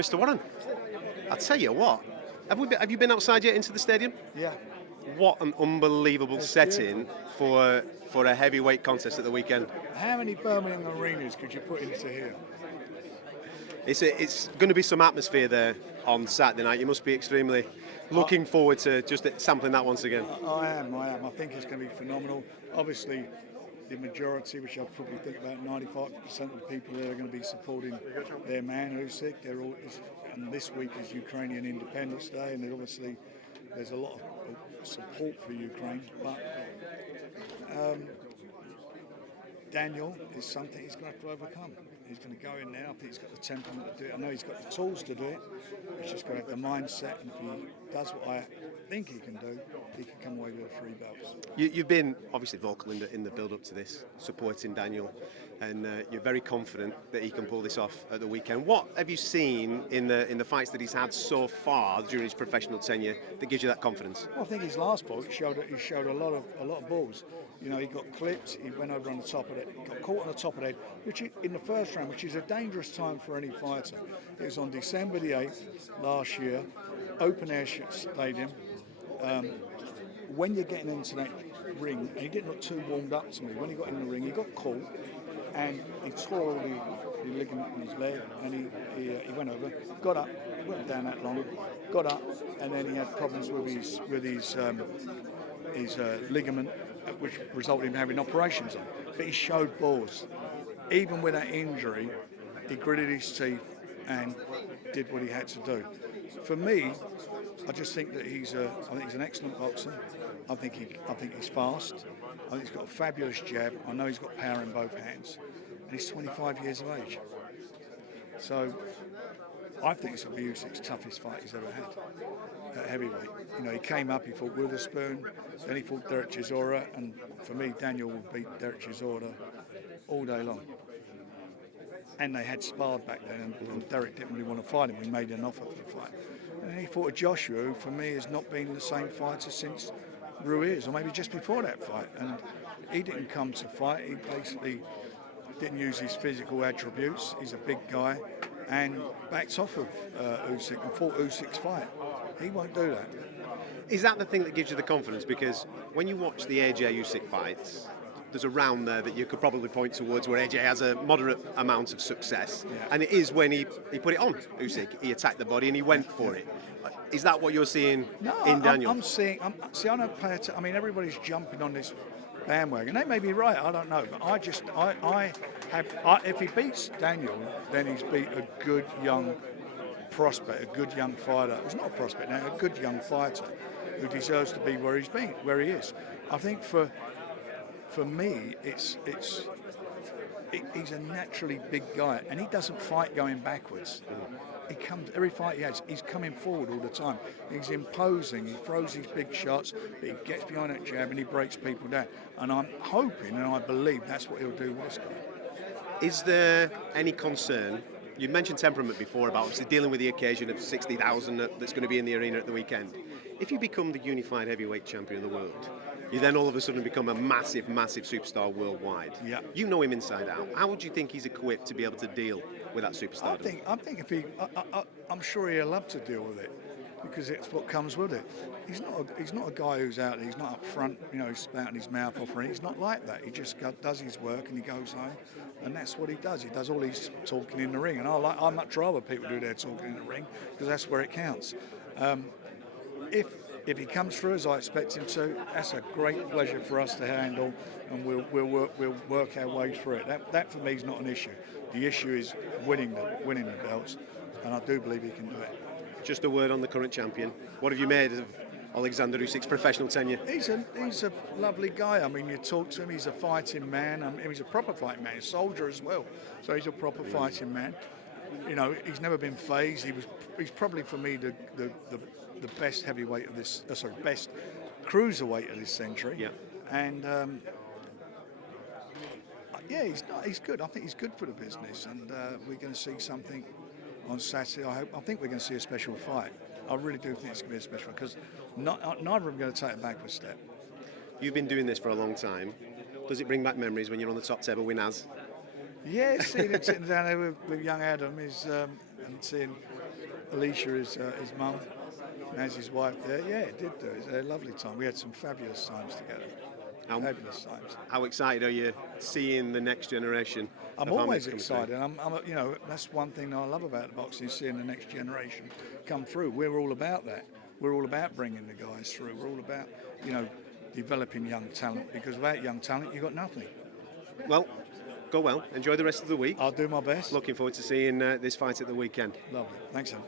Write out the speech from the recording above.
Mr. Warren, I tell you what, have you been outside yet into the stadium? Yeah. What an unbelievable It's setting for a heavyweight contest at the weekend. How many Birmingham arenas could you put into here? It's going to be some atmosphere there on Saturday night. You must be extremely looking forward to just sampling that once again. I am. I think it's going to be phenomenal. Obviously, the majority, which I probably think about 95% of the people there are going to be supporting their man Usyk. And this week is Ukrainian Independence Day, and obviously there's a lot of support for Ukraine. But Daniel is something he's going to have to overcome. He's going to go in there. I think he's got the temperament to do it. I know he's got the tools to do it. He's just got to have the mindset, and if he does what I think he can do, he can come away with 3 belts. You've been obviously vocal in the build-up to this, supporting Daniel, and you're very confident that he can pull this off at the weekend. What have you seen in the fights that he's had so far during his professional tenure that gives you that confidence? Well, I think his last bout he showed a lot of balls. You know, he got clipped, he went over on the top of it, he got caught on the top of it, which in the first round, which is a dangerous time for any fighter. It was on December the 8th last year, open air stadium. When you're getting into that ring, and he didn't look too warmed up to me, when he got in the ring, he got caught and he tore all the ligament in his leg, and he went over, got up, went down that long, got up, and then he had problems with his ligament, which resulted in having operations on. But he showed balls. Even with that injury, he gritted his teeth and did what he had to do. For me, I just think that he's an excellent boxer. I think he's fast. I think he's got a fabulous jab. I know he's got power in both hands, and he's 25 years of age. So I think it's going to be Usyk's toughest fight he's ever had at heavyweight. You know, he came up, he fought Witherspoon, then he fought Derek Chisora, and for me, Daniel will beat Derek Chisora all day long. And they had sparred back then, and Derek didn't really want to fight him. We made an offer for the fight. And then he fought a Joshua, who for me has not been the same fighter since Ruiz, or maybe just before that fight. And he didn't come to fight. He basically didn't use his physical attributes. He's a big guy, and backed off of Usyk and fought Usyk's fight. He won't do that. Is that the thing that gives you the confidence? Because when you watch the AJ Usyk fights, there's a round there that you could probably point towards where AJ has a moderate amount of success. Yeah. And it is when he put it on Usyk. He attacked the body and he went for it. Is that what you're seeing in Daniel? I don't pay attention. I mean, everybody's jumping on this bandwagon. They may be right, I don't know. But if he beats Daniel, then he's beat a good young prospect, a good young fighter. He's not a prospect now, a good young fighter who deserves to be where he is. I think for me, he's a naturally big guy, and he doesn't fight going backwards. He comes every fight he has. He's coming forward all the time. He's imposing. He throws these big shots, but he gets behind that jab and he breaks people down. And I'm hoping and I believe that's what he'll do with this guy. Is there any concern? You mentioned temperament before about obviously dealing with the occasion of 60,000 that's going to be in the arena at the weekend. If you become the unified heavyweight champion of the world, you then all of a sudden become a massive, massive superstar worldwide. Yeah. You know him inside out. How would you think he's equipped to be able to deal with that superstar? I think I'm sure he'll love to deal with it, because it's what comes with it. He's not a guy who's out there. He's not up front, spouting his mouth off. He's not like that. He just does his work and he goes home, and that's what he does. He does all his talking in the ring, and I much rather people do their talking in the ring, because that's where it counts. If he comes through as I expect him to, that's a great pleasure for us to handle, and we'll work our way through it. That for me is not an issue. The issue is winning the belts, and I do believe he can do it. Just a word on the current champion. What have you made of Alexander Usyk's professional tenure? He's a lovely guy. I mean, you talk to him, he's a fighting man. I mean, he's a proper fighting man, a soldier as well. So he's a proper fighting man. He's never been phased. He's probably for me the best heavyweight of this. Best cruiserweight of this century. Yeah. And he's good. I think he's good for the business, and we're going to see something on Saturday. I think we're going to see a special fight. I really do think it's going to be a special fight, because neither of them are going to take a backward step. You've been doing this for a long time. Does it bring back memories when you're on the top table with Naz? Yeah, seeing him sitting down there with young Adam and seeing Alicia is his mum, and as his wife there. Yeah, it did do. It was a lovely time. We had some fabulous times together. Fabulous times. How excited are you seeing the next generation? I'm always excited. You know, that's one thing that I love about the boxing, is seeing the next generation come through. We're all about that. We're all about bringing the guys through. We're all about, you know, developing young talent, because without young talent, you've got nothing. Well, go well. Enjoy the rest of the week. I'll do my best. Looking forward to seeing this fight at the weekend. Lovely. Thanks, Sam.